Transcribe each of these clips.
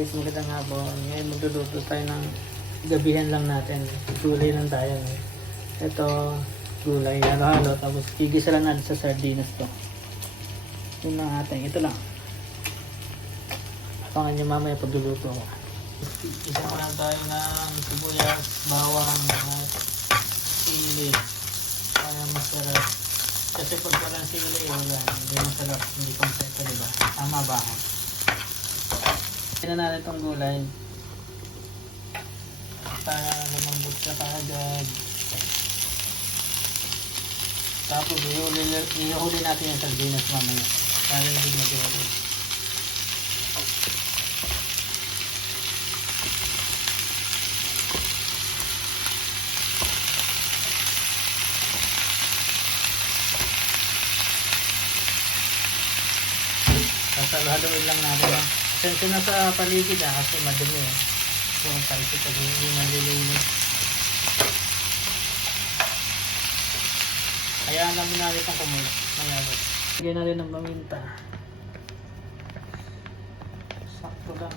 guys, magandang hapon. Ngayon magluluto tayo ng gabihan lang natin. Gulay lang tayo. No? Ito, gulay, halo-halo. Tapos gigisa lang natin sa sardinas to. Yun lang ating, ito lang. Abangan nyo mamaya pagluluto ko. Isa na tayo ng sibuyas, bawang, at sili. Para masarap. Kasi pag walang sili, wala. Hindi masarap. Hindi kompleto, di ba? Tama ba ako? Tignan natin itong gulay. Para lumambot siya kaagad. Tapos ihuli, ihuli natin yung sardinas mamaya. Para hindi mag-ihuli. Sasalo-haloin lang natin. ah. Sensya na sa paligid ah, kasi madumi eh. So, ang talsi pag hindi nalilinis. Hayaan lang muna natin itong kumulo. Mayabot. Lagyan natin ng paminta. Sakto lang.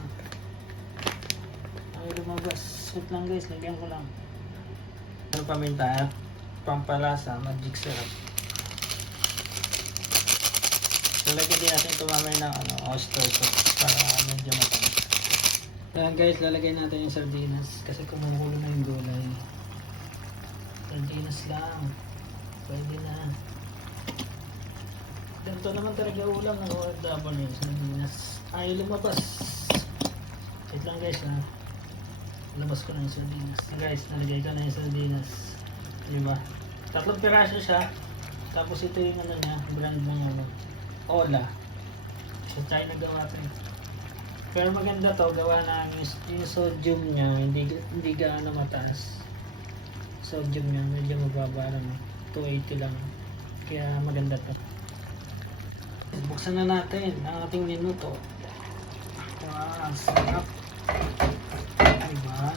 Ay lumabas. Sweet lang guys, lagyan ko lang. Ano paminta ah? Pampalasa, magic syrup. Lalagyan din natin ito mamaya ng ano, oyster sauce para medyo matamis. Ayan guys, lalagyan natin yung sardinas kasi kumukulo na yung gulay. Sardinas lang. Pwede na. Ganito naman talaga ulam ng OFW, sardinas. Ay, lumabas. Wait lang guys ha. Labas ko na yung sardinas. Guys, nalagay ko na yung sardinas. Diba? Tatlong piraso siya. Tapos ito yung ano niya, brand ng ano. Ola. Sa China gawa ito eh. Pero maganda to, gawa na yung, yung sodium niya, hindi, hindi gaano mataas. Sodium niya, medyo mababa lang. 280 lang. Kaya maganda to. Buksan na natin ang ating minuto. Wow, ang sarap. Diba?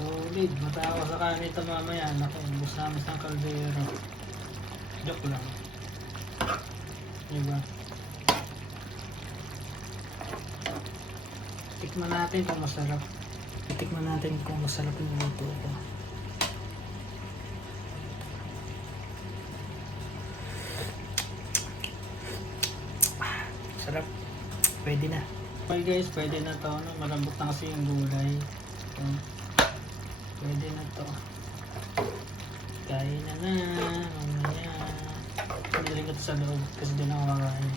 Solid. Matawa sa kanin ito mamaya. Naku, buksan namin sa kaldero. Joke lang. Diba? Tikman natin kung masarap. Tikman natin kung masarap yung luto ko. Sarap. Pwede na. Okay guys, pwede na to. No? Malambot na kasi yung gulay. Pwede na to. Sa loob kasi doon ako kakain.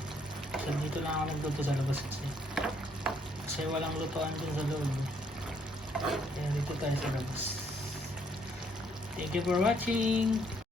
So dito lang ako nagluto sa labas kasi. Kasi walang lutuan dun sa loob. Kaya dito tayo sa labas. Thank you for watching.